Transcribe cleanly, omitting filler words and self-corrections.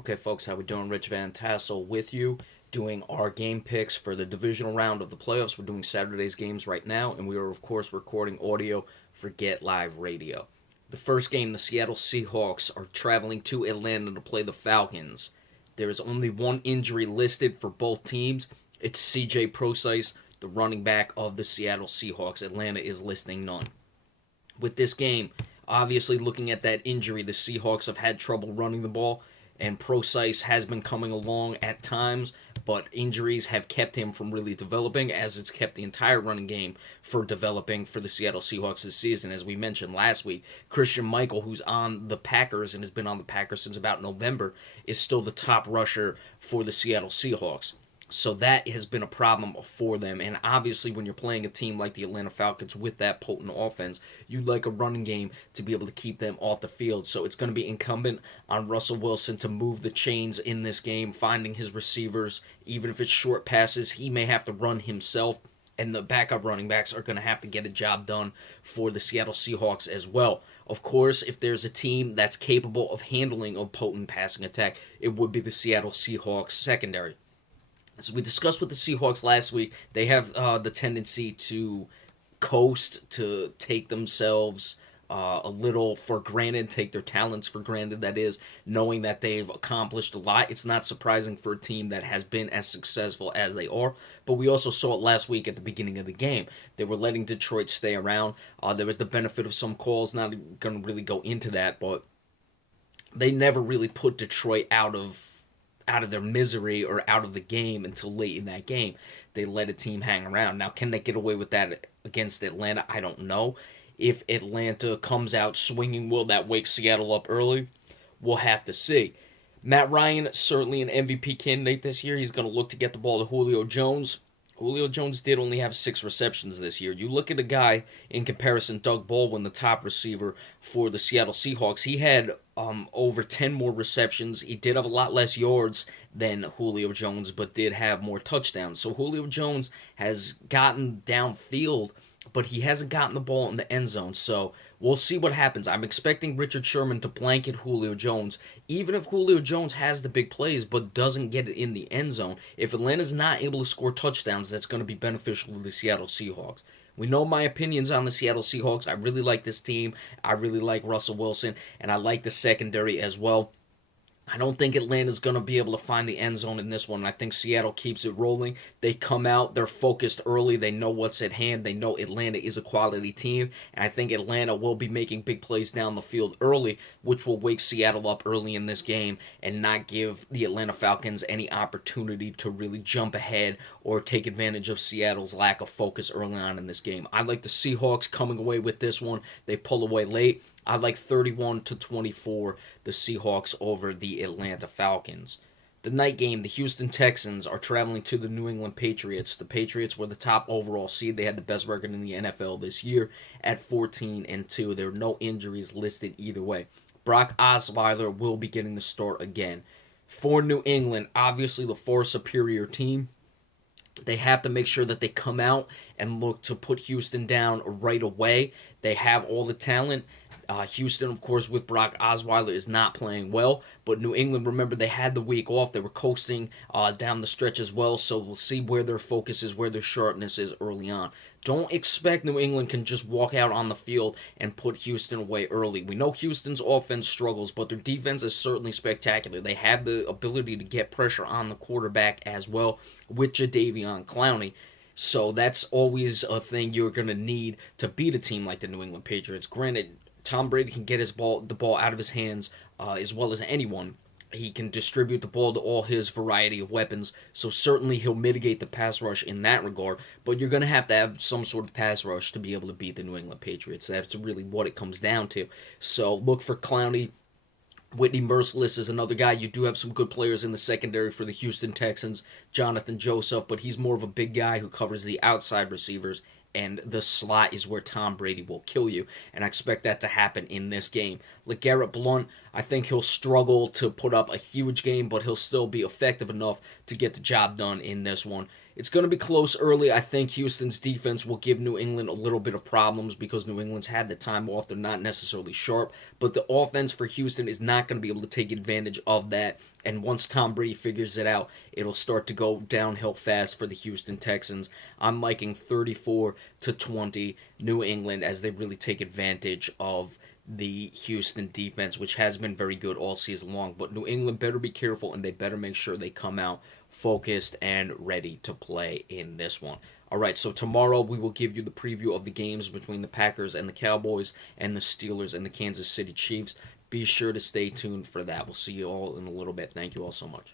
Okay, folks, how we doing? Rich Van Tassel with you, doing our game picks for the divisional round of the playoffs. We're doing Saturday's games right now, and we are, of course, recording audio for Get Live Radio. The first game, the Seattle Seahawks are traveling to Atlanta to play the Falcons. There is only one injury listed for both teams. It's C.J. Prosise, the running back of the Seattle Seahawks. Atlanta is listing none. With this game, obviously looking at that injury, the Seahawks have had trouble running the ball, and Prosise has been coming along at times, but injuries have kept him from really developing, as it's kept the entire running game for developing for the Seattle Seahawks this season. As we mentioned last week, Christian Michael, who's on the Packers and has been on the Packers since about November, is still the top rusher for the Seattle Seahawks. So that has been a problem for them. And obviously, when you're playing a team like the Atlanta Falcons with that potent offense, you'd like a running game to be able to keep them off the field. So it's going to be incumbent on Russell Wilson to move the chains in this game, finding his receivers. Even if it's short passes, he may have to run himself. And the backup running backs are going to have to get a job done for the Seattle Seahawks as well. Of course, if there's a team that's capable of handling a potent passing attack, it would be the Seattle Seahawks secondary. As we discussed with the Seahawks last week, they have the tendency to coast, to take themselves a little for granted, take their talents for granted, that is, knowing that they've accomplished a lot. It's not surprising for a team that has been as successful as they are, but we also saw it last week at the beginning of the game. They were letting Detroit stay around. There was the benefit of some calls, not going to really go into that, but they never really put Detroit out of their misery or out of the game until late in that game. They let a team hang around. Now, can they get away with that against Atlanta? I don't know. If Atlanta comes out swinging, will that wake Seattle up early? We'll have to see. Matt Ryan, certainly an MVP candidate this year. He's going to look to get the ball to Julio Jones. Julio Jones did only have 6 receptions this year. You look at a guy in comparison, Doug Baldwin, the top receiver for the Seattle Seahawks. He had over 10 more receptions. He did have a lot less yards than Julio Jones, but did have more touchdowns. So Julio Jones has gotten downfield, but he hasn't gotten the ball in the end zone. So we'll see what happens. I'm expecting Richard Sherman to blanket Julio Jones, even if Julio Jones has the big plays but doesn't get it in the end zone. If Atlanta's not able to score touchdowns, that's going to be beneficial to the Seattle Seahawks. We know my opinions on the Seattle Seahawks. I really like this team. I really like Russell Wilson, and I like the secondary as well. I don't think Atlanta's going to be able to find the end zone in this one. I think Seattle keeps it rolling. They come out, they're focused early, they know what's at hand, they know Atlanta is a quality team, and I think Atlanta will be making big plays down the field early, which will wake Seattle up early in this game and not give the Atlanta Falcons any opportunity to really jump ahead or take advantage of Seattle's lack of focus early on in this game. I like the Seahawks coming away with this one. They pull away late. I like 31-24, the Seahawks over the Atlanta Falcons. The night game, the Houston Texans are traveling to the New England Patriots. The Patriots were the top overall seed. They had the best record in the NFL this year at 14-2. There are no injuries listed either way. Brock Osweiler will be getting the start again. For New England, obviously the far superior team. They have to make sure that they come out and look to put Houston down right away. They have all the talent. Houston, of course, with Brock Osweiler is not playing well, but New England, remember, they had the week off. They were coasting down the stretch as well, so we'll see where their focus is, where their sharpness is early on. Don't expect New England can just walk out on the field and put Houston away early. We know Houston's offense struggles, but their defense is certainly spectacular. They have the ability to get pressure on the quarterback as well with Jadeveon Clowney. So that's always a thing you're going to need to beat a team like the New England Patriots. Granted, Tom Brady can get the ball out of his hands as well as anyone. He can distribute the ball to all his variety of weapons, so certainly he'll mitigate the pass rush in that regard, but you're going to have some sort of pass rush to be able to beat the New England Patriots. That's really what it comes down to. So look for Clowney. Whitney Merciless is another guy. You do have some good players in the secondary for the Houston Texans. Jonathan Joseph, but he's more of a big guy who covers the outside receivers, and the slot is where Tom Brady will kill you, and I expect that to happen in this game. LeGarrette Blount, I think he'll struggle to put up a huge game, but he'll still be effective enough to get the job done in this one. It's going to be close early. I think Houston's defense will give New England a little bit of problems because New England's had the time off. They're not necessarily sharp, but the offense for Houston is not going to be able to take advantage of that. And once Tom Brady figures it out, it'll start to go downhill fast for the Houston Texans. I'm liking 34-20 New England as they really take advantage of the Houston defense, which has been very good all season long. But New England better be careful, and they better make sure they come out focused and ready to play in this one. All right, so tomorrow we will give you the preview of the games between the Packers and the Cowboys and the Steelers and the Kansas City Chiefs. Be sure to stay tuned for that. We'll see you all in a little bit. Thank you all so much.